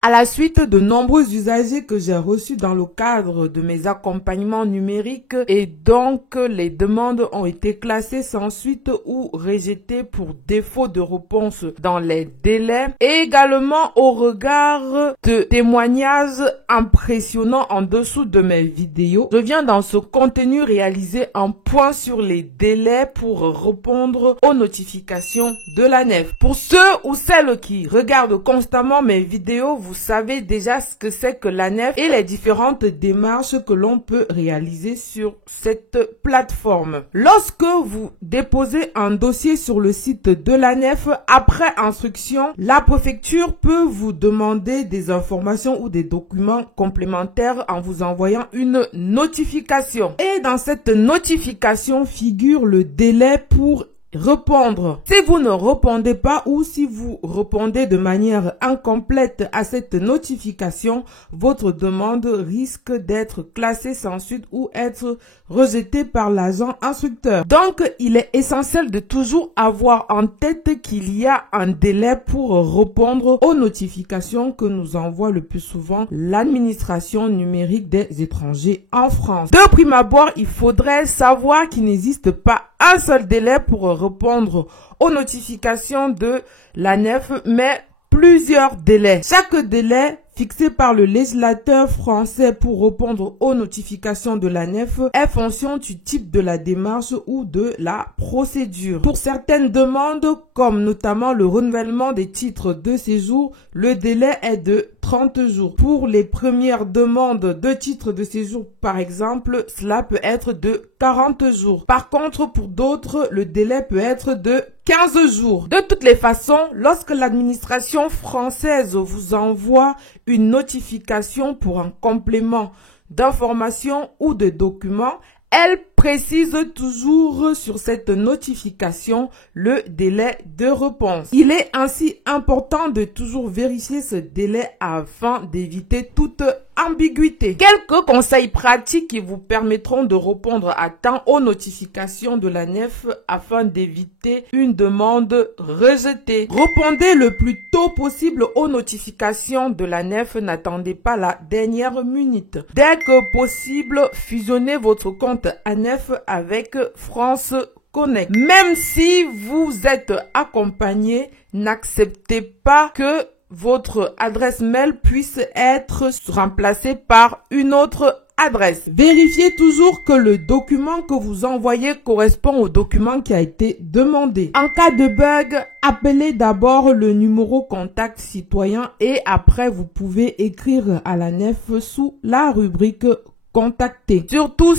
À la suite de nombreux usagers que j'ai reçus dans le cadre de mes accompagnements numériques et donc les demandes ont été classées sans suite ou rejetées pour défaut de réponse dans les délais et également au regard de témoignages impressionnants en dessous de mes vidéos. Je viens dans ce contenu réaliser un point sur les délais pour répondre aux notifications de l'ANEF. Pour ceux ou celles qui regardent constamment mes vidéos, vous savez déjà ce que c'est que l'ANEF et les différentes démarches que l'on peut réaliser sur cette plateforme. Lorsque vous déposez un dossier sur le site de l'ANEF, après instruction, la préfecture peut vous demander des informations ou des documents complémentaires en vous envoyant une notification. Et dans cette notification figure le délai pour répondre. Si vous ne répondez pas ou si vous répondez de manière incomplète à cette notification, votre demande risque d'être classée sans suite ou être rejetée par l'agent instructeur. Donc, il est essentiel de toujours avoir en tête qu'il y a un délai pour répondre aux notifications que nous envoie le plus souvent l'administration numérique des étrangers en France. De prime abord, il faudrait savoir qu'il n'existe pas un seul délai pour répondre aux notifications de l'ANEF, mais plusieurs délais. Chaque délai fixé par le législateur français pour répondre aux notifications de l'ANEF est fonction du type de la démarche ou de la procédure. Pour certaines demandes, comme notamment le renouvellement des titres de séjour, le délai est de 30 jours. Pour les premières demandes de titres de séjour, par exemple, cela peut être de 40 jours. Par contre, pour d'autres, le délai peut être de 15 jours. De toutes les façons, lorsque l'administration française vous envoie une notification pour un complément d'information ou de document, elle précise toujours sur cette notification le délai de réponse. Il est ainsi important de toujours vérifier ce délai afin d'éviter toute ambiguïté. Quelques conseils pratiques qui vous permettront de répondre à temps aux notifications de l'ANEF afin d'éviter une demande rejetée. Répondez le plus tôt possible aux notifications de l'ANEF. N'attendez pas la dernière minute. Dès que possible, fusionnez votre compte ANEF avec France Connect. Même si vous êtes accompagné, n'acceptez pas que votre adresse mail puisse être remplacée par une autre adresse. Vérifiez toujours que le document que vous envoyez correspond au document qui a été demandé. En cas de bug, appelez d'abord le numéro contact citoyen et après vous pouvez écrire à l'ANEF sous la rubrique contacter. Surtout,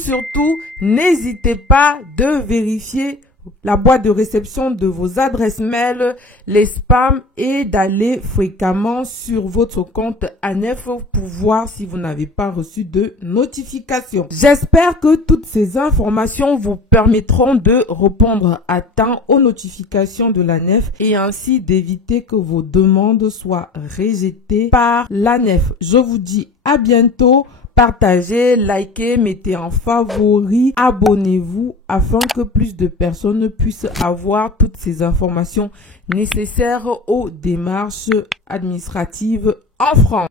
n'hésitez pas de vérifier la boîte de réception de vos adresses mail, les spams et d'aller fréquemment sur votre compte ANEF pour voir si vous n'avez pas reçu de notification. J'espère que toutes ces informations vous permettront de répondre à temps aux notifications de l'ANEF et ainsi d'éviter que vos demandes soient rejetées par l'ANEF. Je vous dis à bientôt. Partagez, likez, mettez en favori, abonnez-vous afin que plus de personnes puissent avoir toutes ces informations nécessaires aux démarches administratives en France.